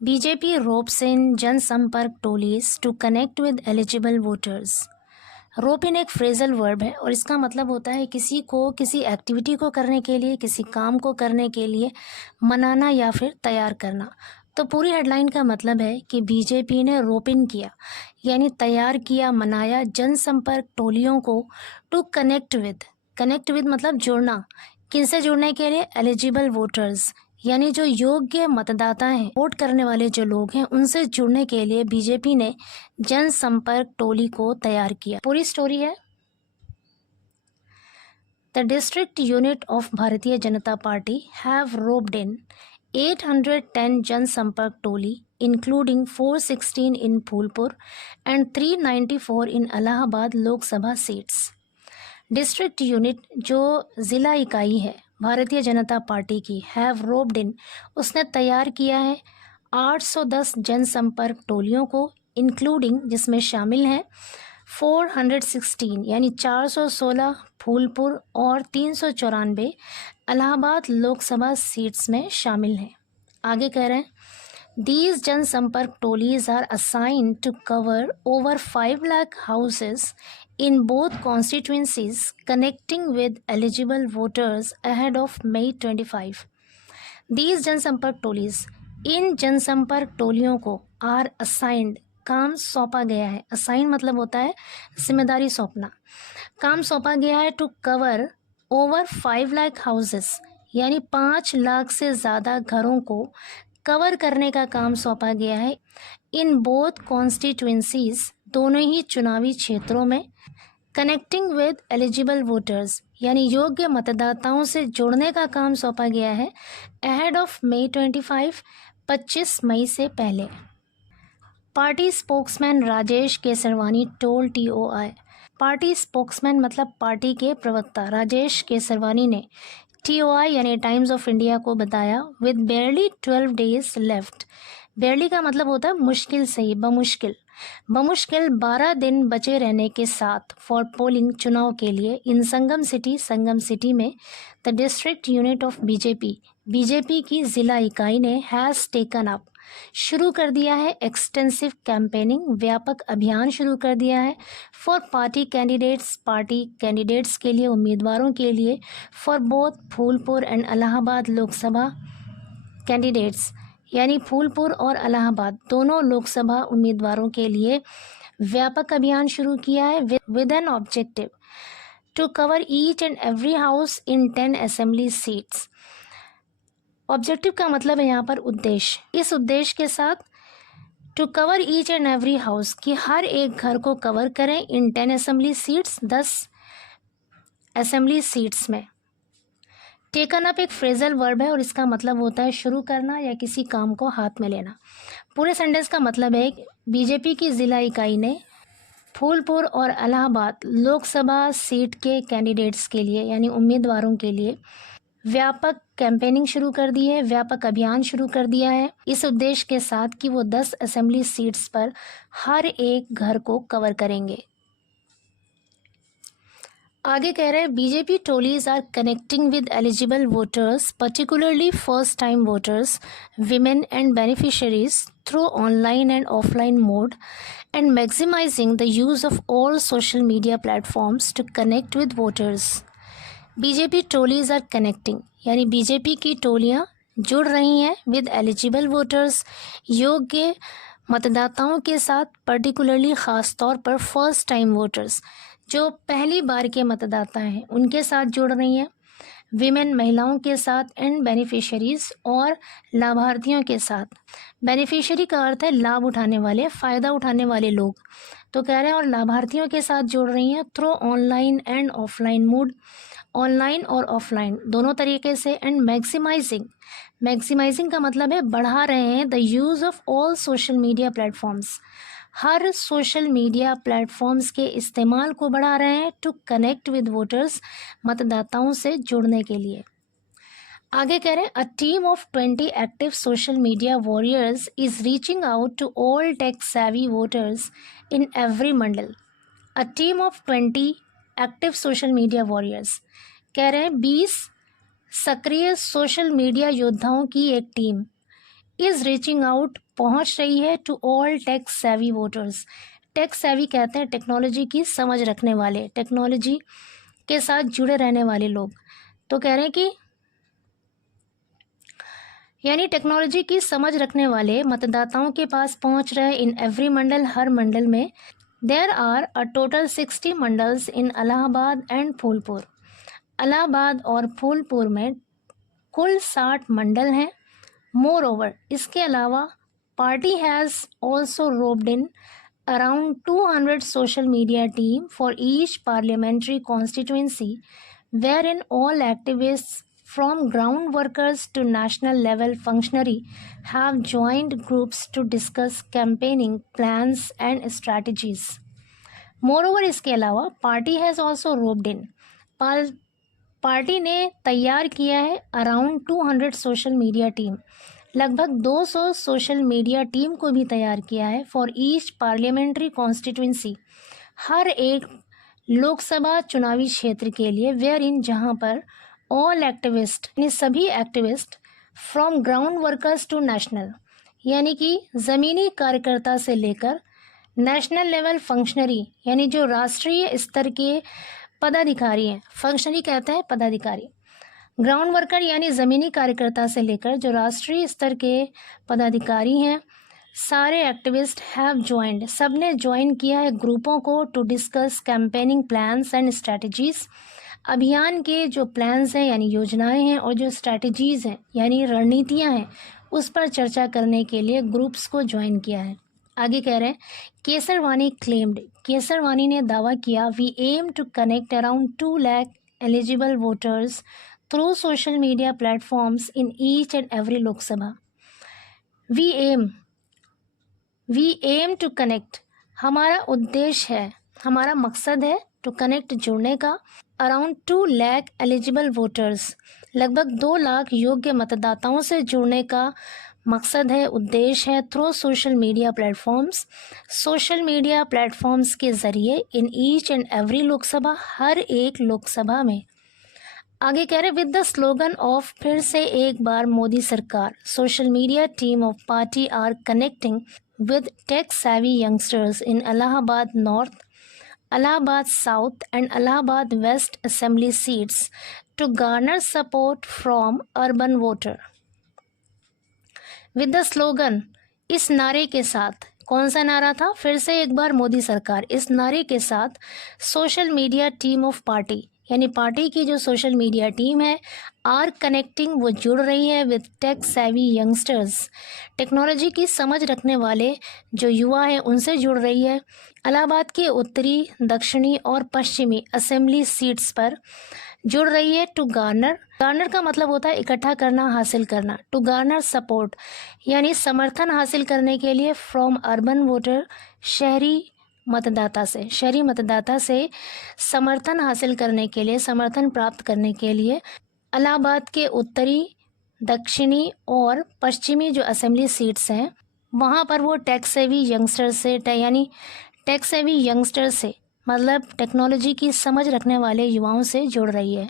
BJP ropes in jansampark tolis to connect with eligible voters. Rope in एक phrasal verb है और इसका मतलब होता है किसी को किसी एक्टिविटी को करने के लिए, किसी काम को करने के लिए मनाना या फिर तैयार करना। तो पूरी हेडलाइन का मतलब है कि बीजेपी ने रोप इन किया यानी तैयार किया, मनाया जनसंपर्क टोलियों को टू कनेक्ट विद मतलब जोड़ना। किनसे जुड़ने के लिए? एलिजिबल वोटर्स यानी जो योग्य मतदाता हैं, वोट करने वाले जो लोग हैं, उनसे जुड़ने के लिए बीजेपी ने जनसंपर्क टोली को तैयार किया। पूरी स्टोरी है। The district unit of Bharatiya Janata party have roped in 810 जनसंपर्क टोली including 416 in Phulpur and 394 in Allahabad Lok Sabha seats. District unit जो ज़िला इकाई है भारतीय जनता पार्टी की, हैव रोप्ड इन उसने तैयार किया है 810 जनसंपर्क टोलियों को, इंक्लूडिंग जिसमें शामिल हैं 416 यानी 416 फूलपुर और 394 इलाहाबाद लोकसभा सीट्स में शामिल हैं। आगे कह रहे हैं These jansampark tolis are assigned to cover over 5 lakh houses in both constituencies connecting with eligible voters ahead of May 25. These jansampark टोलीज, इन जनसंपर्क टोलियों को are assigned काम सौंपा गया है। असाइन मतलब होता है जिम्मेदारी सौंपना। काम सौंपा गया है to cover over 5 lakh houses यानी 5 लाख से ज़्यादा घरों को कवर करने का काम सौंपा गया है। इन बोथ कॉन्स्टिट्यूंसीज दोनों ही चुनावी क्षेत्रों में। कनेक्टिंग विद एलिजिबल वोटर्स यानी योग्य मतदाताओं से जोड़ने का काम सौंपा गया है अहेड ऑफ मई 25 मई से पहले। Party spokesman Rajesh Kesarwani toll TOI। Party spokesman मतलब पार्टी के प्रवक्ता राजेश केसरवानी ने TOI यानी टाइम्स ऑफ इंडिया को बताया विद बेयरली 12 डेज लेफ्ट। बेयरली का मतलब होता है मुश्किल से ही, बमुश्किल 12 दिन बचे रहने के साथ फॉर पोलिंग चुनाव के लिए इन संगम सिटी में the district unit of BJP की ज़िला इकाई ने हैज़ टेकन अप शुरू कर दिया है एक्सटेंसिव कैंपेनिंग, व्यापक अभियान शुरू कर दिया है फॉर पार्टी कैंडिडेट्स के लिए, उम्मीदवारों के लिए, for both Phulpur and Allahabad Lok Sabha candidates यानी फूलपुर और इलाहाबाद दोनों लोकसभा उम्मीदवारों के लिए व्यापक अभियान शुरू किया है with an objective to cover each and every house in 10 assembly seats. Objective का मतलब है यहाँ पर उद्देश्य। इस उद्देश्य के साथ to cover each and every house कि हर एक घर को कवर करें in 10 assembly seats 10 assembly seats में। टेकन अप एक फ्रेजल वर्ब है और इसका मतलब होता है शुरू करना या किसी काम को हाथ में लेना। पूरे सेंटेंस का मतलब है बीजेपी की ज़िला इकाई ने फूलपुर और इलाहाबाद लोकसभा सीट के कैंडिडेट्स के लिए यानी उम्मीदवारों के लिए व्यापक कैंपेनिंग शुरू कर दी है, व्यापक अभियान शुरू कर दिया है इस उद्देश्य के साथ कि वो 10 असेंबली सीट्स पर हर एक घर को कवर करेंगे। आगे कह रहे हैं BJP tolis are connecting with eligible voters particularly first time voters, women and beneficiaries through online and offline mode and maximising the use of all social media platforms to connect with voters. BJP tolis are connecting यानी BJP की टोलियां जुड़ रही हैं with eligible voters योग्य मतदाताओं के साथ, पर्टिकुलरली ख़ास तौर पर फर्स्ट टाइम वोटर्स जो पहली बार के मतदाता हैं उनके साथ जुड़ रही हैं, विमेन महिलाओं के साथ, एंड बेनिफिशरीज और लाभार्थियों के साथ। बेनिफिशरी का अर्थ है लाभ उठाने वाले, फ़ायदा उठाने वाले लोग। तो कह रहे हैं और लाभार्थियों के साथ जुड़ रही हैं through online and offline mode, online और ऑफलाइन दोनों तरीके से, एंड मैक्सिमाइजिंग का मतलब है बढ़ा रहे हैं the use of all social media platforms, her social media platforms के इस्तेमाल को बढ़ा रहे हैं टू कनेक्ट विद वोटर्स मतदाताओं से जुड़ने के लिए। आगे कह रहे हैं a team of 20 active social media warriors is reaching out to all tech savvy voters in every mandal. A team of 20 active social media warriors कह रहे हैं 20 सक्रिय सोशल मीडिया योद्धाओं की एक टीम इज़ रीचिंग आउट, पहुंच रही है, to all tech savvy voters. Tech savvy कहते हैं टेक्नोलॉजी की समझ रखने वाले, टेक्नोलॉजी के साथ जुड़े रहने वाले लोग। तो कह रहे हैं कि यानी टेक्नोलॉजी की समझ रखने वाले मतदाताओं के पास पहुंच रहे इन एवरी मंडल, हर मंडल में। There are a total 60 mandals in Allahabad and Phulpur. Allahabad और फूलपुर में कुल 60 मंडल हैं। मोर ओवर, इसके अलावा party has also robed in around 200 social media team for each parliamentary constituency, wherein all activists from ground workers to national level functionary have joined groups to discuss campaigning plans and strategies. Moreover, इसके अलावा party has also robed in, party ने तैयार किया है around 200 social media team, लगभग 200 social media team को भी तैयार किया है फॉर ईच पार्लियामेंट्री कॉन्स्टिट्यूंसी, हर एक लोकसभा चुनावी क्षेत्र के लिए, वेयर इन जहां पर ऑल एक्टिविस्ट यानी सभी activist from ground workers to national यानी कि ज़मीनी कार्यकर्ता से लेकर नेशनल लेवल फंक्शनरी यानी जो राष्ट्रीय स्तर के पदाधिकारी हैं, फंक्शनरी कहते हैं पदाधिकारी, ग्राउंड वर्कर यानी ज़मीनी कार्यकर्ता से लेकर जो राष्ट्रीय स्तर के पदाधिकारी हैं, सारे एक्टिविस्ट हैव ज्वाइंड, सब ने ज्वाइन किया है ग्रुपों को to discuss campaigning plans and strategies, अभियान के जो प्लान्स हैं यानी योजनाएं हैं और जो स्ट्रैटेजीज़ हैं यानी रणनीतियां हैं उस पर चर्चा करने के लिए ग्रुप्स को ज्वाइन किया है। आगे कह रहे हैं केसरवानी क्लेम्ड, केसरवानी ने दावा किया, we aim to connect around 2 lakh eligible voters through social media platforms in each and every Lok Sabha. We aim to connect, हमारा उद्देश्य है, हमारा मकसद है to connect, जुड़ने का, around 2 लाख eligible voters, लगभग 2 लाख योग्य मतदाताओं से जुड़ने का मकसद है, उद्देश्य है, through social media platforms, social media platforms के ज़रिए in each and every Lok Sabha, हर एक लोकसभा में। आगे कह रहे विद द स्लोगन ऑफ फिर से एक बार मोदी सरकार, social media team of party are connecting with tech savvy youngsters in Allahabad north, Allahabad south and Allahabad west assembly seats to garner support from urban voter. With the slogan, इस नारे के साथ, कौन सा नारा था, फिर से एक बार मोदी सरकार, इस नारे के साथ social media team of party यानी पार्टी की जो सोशल मीडिया टीम है, आर कनेक्टिंग, वो जुड़ रही है with tech savvy youngsters, technology की समझ रखने वाले जो युवा हैं उनसे जुड़ रही है, इलाहाबाद के उत्तरी, दक्षिणी और पश्चिमी असेंबली सीट्स पर जुड़ रही है। टू गार्नर, गार्नर का मतलब होता है इकट्ठा करना, हासिल करना, टू गार्नर सपोर्ट यानी समर्थन हासिल करने के लिए, फ्रॉम अर्बन वोटर, शहरी मतदाता से, शहरी मतदाता से समर्थन हासिल करने के लिए, समर्थन प्राप्त करने के लिए इलाहाबाद के उत्तरी, दक्षिणी और पश्चिमी जो असेंबली सीट्स हैं वहाँ पर वो टेक सेवी यंगस्टर से यानी टेक सेवी यंगस्टर से मतलब टेक्नोलॉजी की समझ रखने वाले युवाओं से जुड़ रही है।